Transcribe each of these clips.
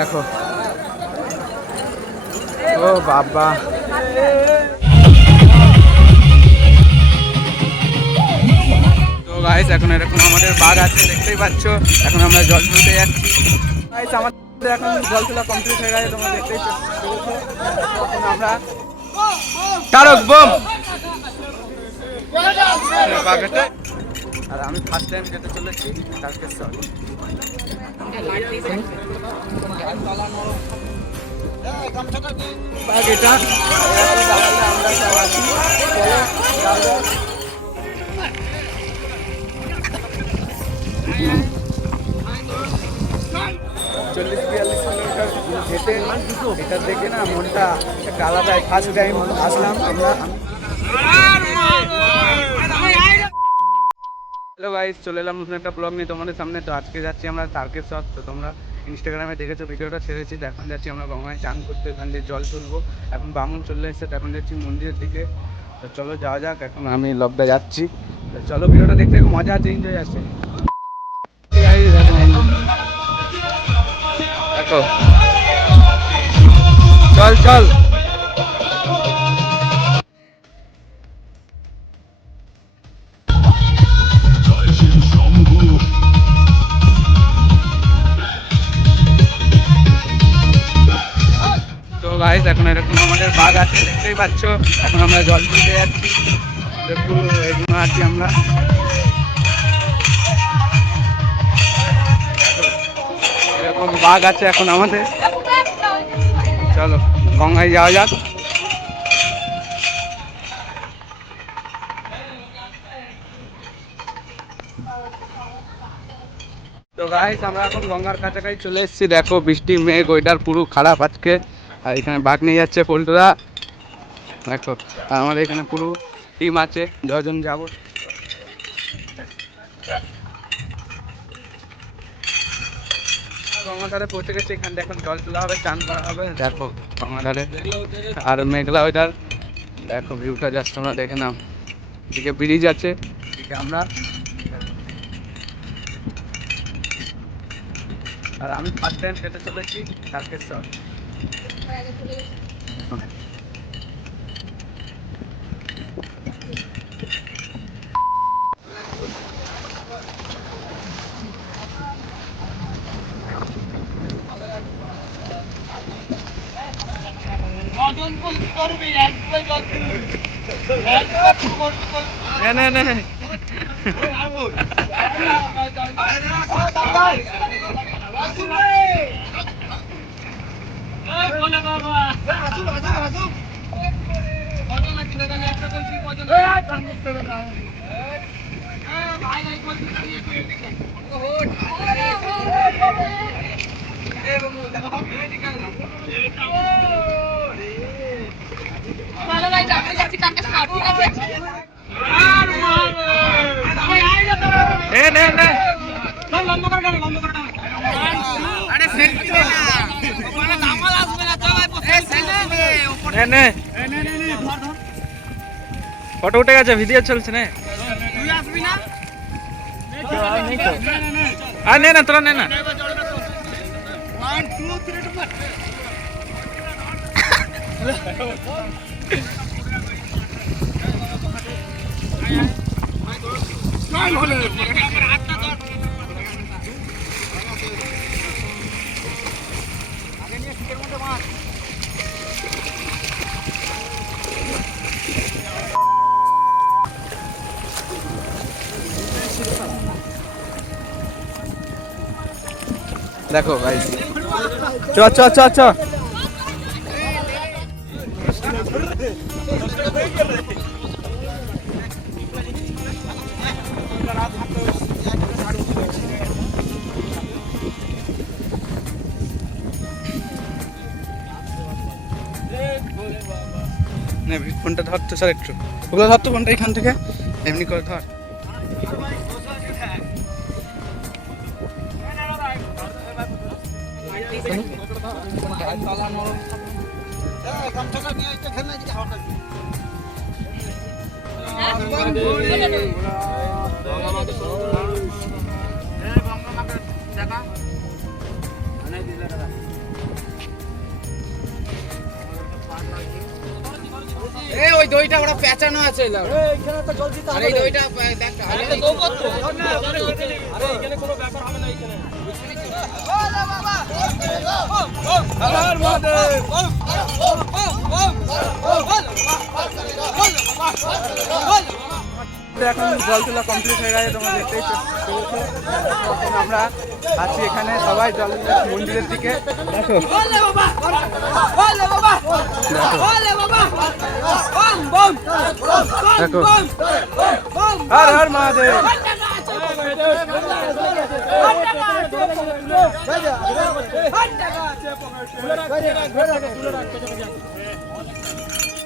দেখো ও বাবা, তো গাইস এখন এরকম আমাদের বাঘ আছে দেখতেই পাচ্ছ। এখন আমরা জল তুলতে যাচ্ছি গাইস, আমাদের এখন জল তোলা কমপ্লিট হয়ে গেছে, তোমরা দেখতেই পাচ্ছ। এখন আমরা তারক বোম বাঘেতে, আর আমি ফার্স্ট টাইম যেতে চলেছি তারকেশ্বর। বাঘ এটা আমরা সব আছি, চলো 40-42 কিলোমিটার হেঁটে এটা দেখে না মনটা একটা আলাদা। ফার্স্ট টাইম আসলাম আমরা। হ্যালো গাইস, চলে এলাম নতুন একটা ব্লগ নিয়ে তোমাদের সামনে। তো আজকে যাচ্ছি আমরা তারকেশ্বর। তো তোমরা ইনস্টাগ্রামে দেখেছো ভিডিওটা ছেড়েছি। এখন যাচ্ছি আমরা গঙ্গায় চান করতে, এখান দিয়ে জল তুলবো। এখন বামুন চলে এসেছে, এখন যাচ্ছি মন্দিরের দিকে। তো চলো যাওয়া যাক, এখন আমি লবদা যাচ্ছি। তো চলো, ভিডিওটা দেখতে খুব মজা আছে, এনজয় আছে। দেখো চল চল। তো গাইস এখন এরকম আমাদের বাঘ আছে দেখতেই পাচ্ছ। এখন আমরা জল তুলতে যাচ্ছি, একটু এগুলো আছি আমরা। এরকম বাঘ আছে এখন আমাদের। চলো গঙ্গায় যাওয়া যাক। তো গাইস আমরা এখন গঙ্গার কাছাকাছি চলে এসেছি। দেখো বৃষ্টি মেঘ, ওয়েদার পুরো খারাপ আজকে। আর এখানে বাঘ নিয়ে যাচ্ছে পল্টুদা। দেখো আমাদের এখানে পুরো টিম আছে, 10 জন যাবো। গঙ্গাধারে পৌঁছে গেছে, এখানে এখন জল তোলা হবে, চান করা হবে। দেখো গঙ্গাধারে আর মেঘলা ওয়েদার। দেখো ভিউটা জাস্ট তোমরা দেখে নাও। এদিকে ব্রিজ আছে, এদিকে আমরা। আর আমি ফার্স্ট টাইম যেতে চলেছি তারকেশ্বর। ফটো উঠে গেছে, ভিডিও চলছে না। আর নে না, তোরা নে না। দেখো ভাই, চ চ চ চ। ফোনটা ধর তো স্যার, একটু ওগুলো ধর তো ফোনটা এখান থেকে, এমনি করে ধর। ওই দইটা ওরা পেঁচানো আছে এইখানে তো জল দিতে হবে। আরে এই দইটা দেখ আরে তো কত আরে এখানে কোনো ব্যাপার হবে না এখানে ওলে বাবা আলার মাদে এখন জল তোলা কমপ্লিট হয়ে গেছে, তোমরা দেখতেই পেরেছো। এখন আমরা আছি এখানে সবাই জল মন্দিরের দিকে। দেখো দেখো হর হর মহাদেব।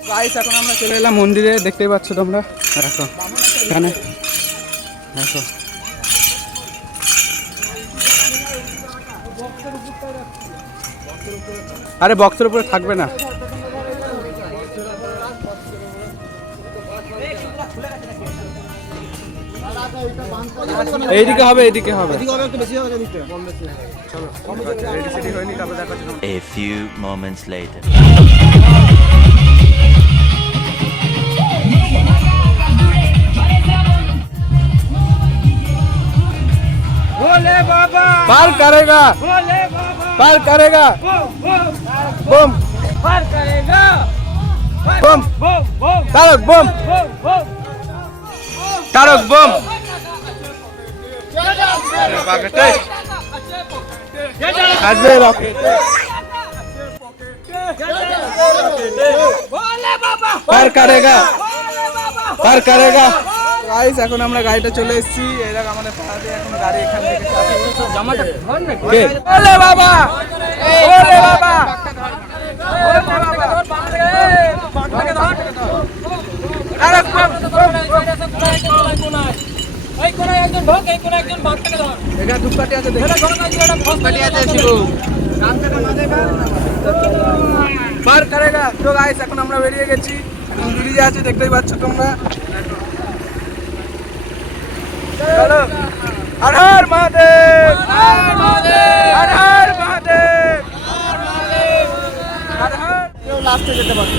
গাইস এখন আমরা চলে এলাম মন্দিরে, দেখতেই পাচ্ছ তোমরা। দেখো এখানে দেখো আরে বক্সের উপরে থাকবে না, এইদিকে হবে, এইদিকে হবে। A few moments later. भोले बाबा पार करेगा, भोले बाबा पार करेगा, बम पार करेगा बम बम बम तारक बम, बम बम तारक बम। आजे रॉकेट भोले बाबा पार करेगा, भोले बाबा पार करेगा। गाइस এখন আমরা গাড়িটা চলে এসেছি, এই দেখ আমাদের পাড়াতে এখন গাড়ি এখান থেকে যাচ্ছে। জামাটা ধর না কে? ওলে বাবা, ওলে বাবা, ওলে বাবা, বাঁধকে ধর, আরে এই কোনায় একজন ঢোক, এই কোনায় একজন বাঁধ থেকে ধর। এখানে ধূপকাঠি আছে, দেখো এটা ধরো না, এটা ধসকাঠি আছে শিবু। পার করেগা। তো গাইস এখন আমরা বেরিয়ে গেছি, এখন ব্রিজে আছে, দেখতেই পাচ্ছ তোমরা। চলো হর হর মহাদেব, হর হর মহাদেব, হর হর মহাদেব, হর হর। কেউ লাস্টে যেতে পারে।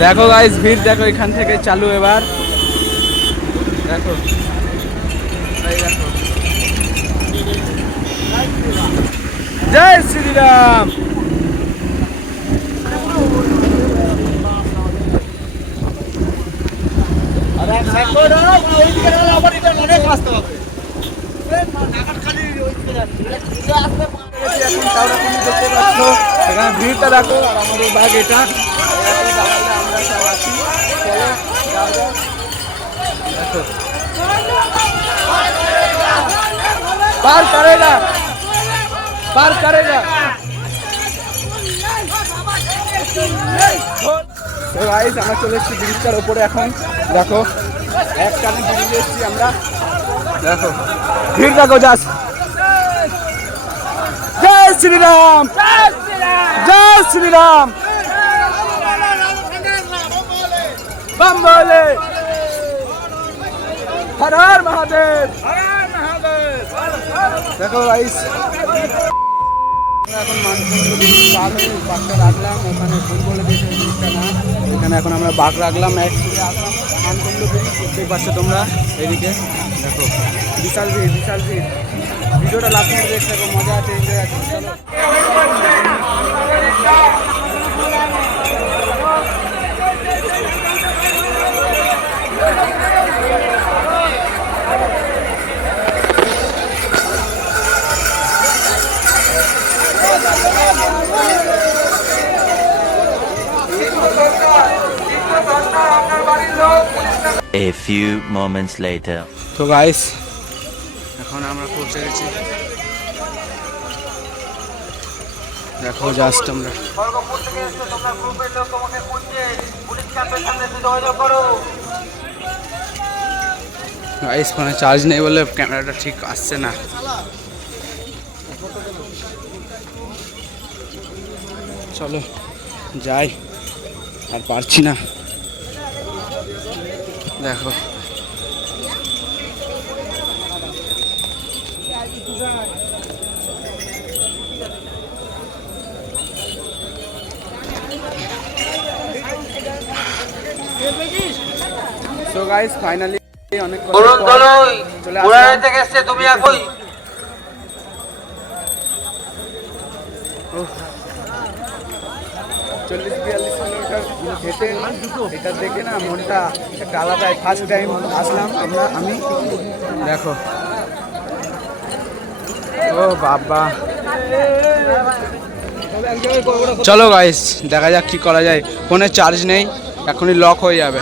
দেখো গাইস ভিড় দেখো, এখান থেকে চালু এবার দেখো, এই দেখো। জয় শ্রীরাম। এখানে ভিড়টা দেখো, আর আমাদের ব্যাগ এটা। আমরা সব আছি, চলো যাও যাও। দেখো पार करेगा, पार करेगा। তো গাইস আমরা চলে এসেছি ব্রিজটার উপরে, এখন দেখো এক কানে ব্রিজে এসেছি আমরা। দেখো ভিড় দেখো জাস্ট। জয় শ্রীরাম, জয় শ্রীরাম, बम बोले, हर हर महादेव, देखो गाइस এখন পার হয়ে বাঘটা রাখলাম ওখানে, ভুল বলে দিয়েছে ব্রিজটা না, এখানে এখন আমরা বাঘ রাখলাম। মানকুণ্ড ব্রিজ দেখতেই পাচ্ছ তোমরা, এইদিকে দেখো বিশাল ভিড়, বিশাল ভিড়। ভিডিওটা লাস্ট মিনিট দেখতে থাকো, মজা আছে, এনজয় আছে। চলো A few moments later. তো গাইস এখন আমরা পৌঁছে গেছি, দেখো জাস্ট আমরা। গাইস ফোনে চার্জ নেই বলে ক্যামেরাটা ঠিক আসছে না। চলো যাই, আর পারছি না। দেখো সো গাইস ফাইনালি অনেক বলুন চলো চলে ঘোড়া আসলাম থেকে এসছে তুমি একই 40-42 কিলোমিটার হেঁটে এটা দেখে না মনটা একটা আলাদাই। ফার্স্ট টাইম আসলাম আমি দেখো ও বাবা। চলো গাইস দেখা যাক কি করা যায়, ফোনে চার্জ নেই, এখনই লক হয়ে যাবে।